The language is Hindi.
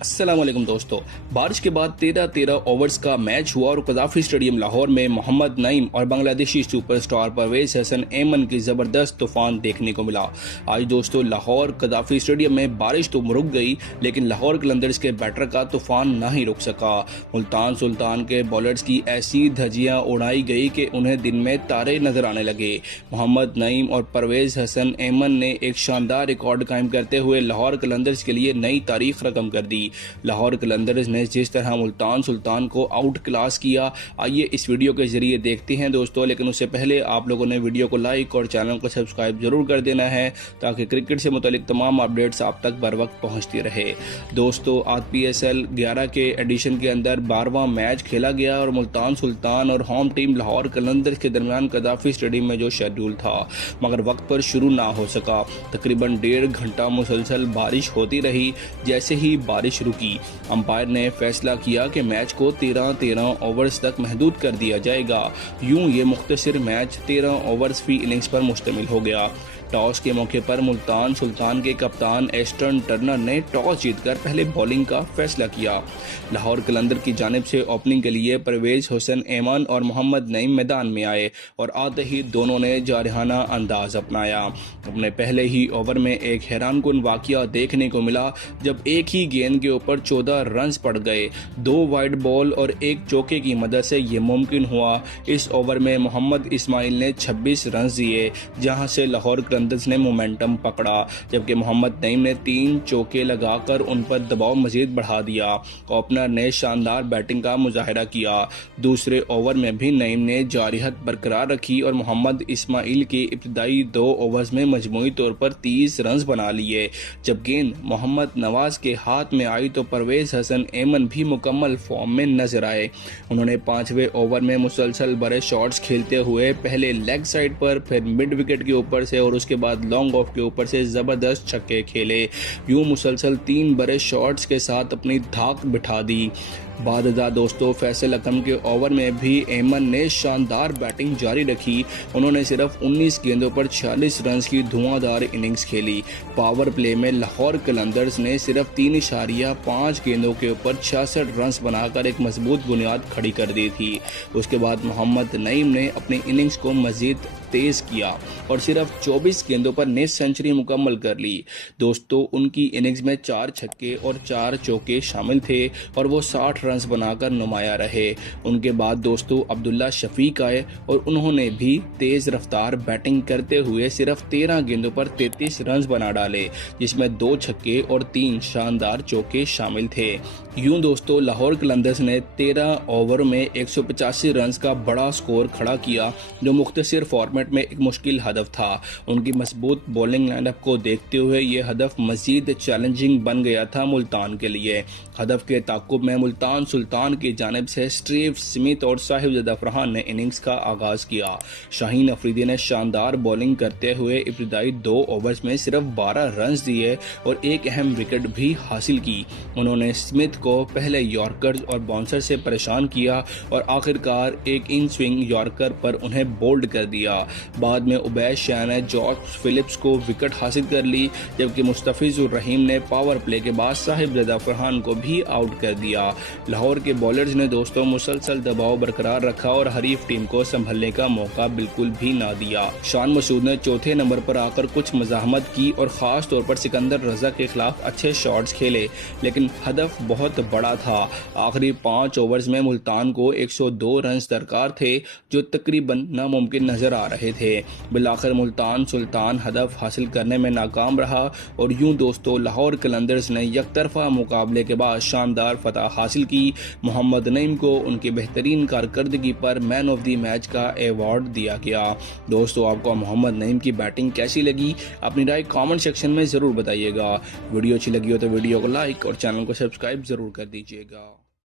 अस्सलाम वालेकुम दोस्तों। बारिश के बाद 13 ओवर्स का मैच हुआ और कदाफी स्टेडियम लाहौर में मोहम्मद नईम और बांग्लादेशी सुपरस्टार परवेज हसन एमन की ज़बरदस्त तूफान देखने को मिला। आज दोस्तों लाहौर कदाफी स्टेडियम में बारिश तो रुक गई, लेकिन लाहौर कलंदर्स के बैटर का तूफान ना ही रुक सका। मुल्तान सुल्तान के बॉलर्स की ऐसी धज्जियां उड़ाई गई कि उन्हें दिन में तारे नजर आने लगे। मोहम्मद नईम और परवेज हसन एमन ने एक शानदार रिकॉर्ड कायम करते हुए लाहौर कलंदर्स के लिए नई तारीख रकम कर दी। लाहौर कलंदर्स ने जिस तरह मुल्तान सुल्तान को आउट क्लास किया, आइए इस वीडियो के जरिए देखते हैं दोस्तों। लेकिन उससे पहले आप लोगों ने वीडियो को लाइक और चैनल को सब्सक्राइब जरूर कर देना है, ताकि क्रिकेट से मुतालिक तमाम अपडेट्स आप तक बर वक्त पहुँचती रहे। दोस्तों आज PSL 11 के एडिशन के अंदर 12वां मैच खेला गया और मुल्तान सुल्तान और होम टीम लाहौर कलंदर्स के दरमियान कदाफी स्टेडियम में जो शेड्यूल था मगर वक्त पर शुरू ना हो सका। तकरीबन 1.5 घंटा मुसलसल बारिश होती रही। जैसे ही बारिश रुकी, अंपायर ने फैसला किया कि मैच को 13 ओवर्स तक महदूद कर दिया जाएगा। यूं ये मुख्तसर मैच 13 ओवर्स फी इनिंग्स पर मुश्तमिल हो गया। टॉस के मौके पर मुल्तान सुल्तान के कप्तान एस्टन टर्नर ने टॉस जीतकर पहले बॉलिंग का फैसला किया। लाहौर कलंदर की जानिब से ओपनिंग के लिए परवेज हुसैन एमन और मोहम्मद नईम मैदान में आए और आते ही दोनों ने जारहाना अंदाज अपनाया। अपने पहले ही ओवर में एक हैरानकुन वाकया देखने को मिला, जब एक ही गेंद के ऊपर 14 रन्स पड़ गए। 2 वाइड बॉल और एक चौके की मदद से ये मुमकिन हुआ। इस ओवर में मोहम्मद इस्माइल ने 26 रन दिए, जहां से लाहौर कलंदर्स ने मोमेंटम पकड़ा, जबकि मोहम्मद नईम ने 3 चौके लगाकर उन पर दबाव मजीद बढ़ा दिया। ओपनर ने शानदार बैटिंग का मुजाहिरा किया। दूसरे ओवर में भी नईम ने जारियत बरकरार रखी और मोहम्मद इस्माइल के इब्तदाई 2 ओवर्स में मजमूई तौर पर 30 रन बना लिए। जब गेंद मोहम्मद नवाज के हाथ में आई तो परवेज हसन एमन भी मुकम्मल फॉर्म में नजर आए। उन्होंने 5वें ओवर में मुसलसल बड़े शॉट्स खेलते हुए पहले लेग साइड पर, फिर मिड विकेट के ऊपर से और उसके बाद लॉन्ग ऑफ के ऊपर से जबरदस्त छक्के खेले। यूं मुसलसल 3 बड़े शॉट्स के साथ अपनी धाक बिठा दी। बाददा दोस्तों फैसल अकरम के ओवर में भी एमन ने शानदार बैटिंग जारी रखी। उन्होंने सिर्फ 19 गेंदों पर 46 रन की धुआंधार इनिंग्स खेली। पावर प्ले में लाहौर कलंदर्स ने सिर्फ 3.5 गेंदों के ऊपर 66 रन बनाकर एक मजबूत बुनियाद खड़ी कर दी थी। उसके बाद मोहम्मद नईम ने अपनी इनिंग्स को मजीद तेज किया और सिर्फ 24 गेंदों पर नेट सेंचुरी मुकम्मल कर ली। दोस्तों उनकी इनिंग्स में 4 छक्के और 4 चौके शामिल थे और वो 60 रन बनाकर नुमाया रहे। उनके बाद दोस्तों अब्दुल्ला शफीक आए और उन्होंने भी तेज रफ्तार बैटिंग करते हुए सिर्फ 13 गेंदों पर 33 रन बना डाले, जिसमें 2 छक्के और 3 शानदार चौके शामिल थे। यूं दोस्तों लाहौर कलंदर्स ने 13 ओवर में 185 रन का बड़ा स्कोर खड़ा किया, जो मुख्तसर फॉर्मेट में एक मुश्किल हदफ था। उनकी मजबूत बॉलिंग लाइनअप को देखते हुए ये हदफ मजीद चैलेंजिंग बन गया था मुल्तान के लिए। हदफ के ताक़ुब में मुल्तान सुल्तान की जानिब से स्टीव स्मिथ और साहिबजादा फरहान ने इनिंग्स का आगाज किया। शाहीन अफरीदी ने शानदार बॉलिंग करते हुए इब्तदाई 2 ओवर्स में सिर्फ 12 रन दिए और एक अहम विकेट भी हासिल की। उन्होंने स्मिथ को पहले यॉर्कर और बाउंसर से परेशान किया और आखिरकार एक इन स्विंग यॉर्कर पर उन्हें बोल्ड कर दिया। बाद में उबैद शाह ने जॉर्ज फिलिप्स को विकेट हासिल कर ली, जबकि मुस्तफिजुर रहीम ने पावर प्ले के बाद साहिबजादा फरहान को भी आउट कर दिया। लाहौर के बॉलर्स ने दोस्तों मुसलसल दबाव बरकरार रखा और हरीफ टीम को संभलने का मौका बिल्कुल भी ना दिया। शान मसूद ने चौथे नंबर पर आकर कुछ मज़ाहमत की और ख़ास तौर पर सिकंदर रजा के खिलाफ अच्छे शॉट्स खेले, लेकिन हदफ बहुत बड़ा था। आखिरी 5 ओवर्स में मुल्तान को 102 रन दरकार थे, जो तकरीबन नामुमकिन नजर आ रहे थे। बिलाखिर मुल्तान सुल्तान हदफ हासिल करने में नाकाम रहा और यूं दोस्तों लाहौर कलंदर्स ने यकतरफा मुकाबले के बाद शानदार फतह हासिल की। मोहम्मद नईम को उनकी बेहतरीन कारकर्दगी पर मैन ऑफ द मैच का अवार्ड दिया गया। दोस्तों आपको मोहम्मद नईम की बैटिंग कैसी लगी, अपनी राय कमेंट सेक्शन में ज़रूर बताइएगा। वीडियो अच्छी लगी हो तो वीडियो को लाइक और चैनल को सब्सक्राइब ज़रूर कर दीजिएगा।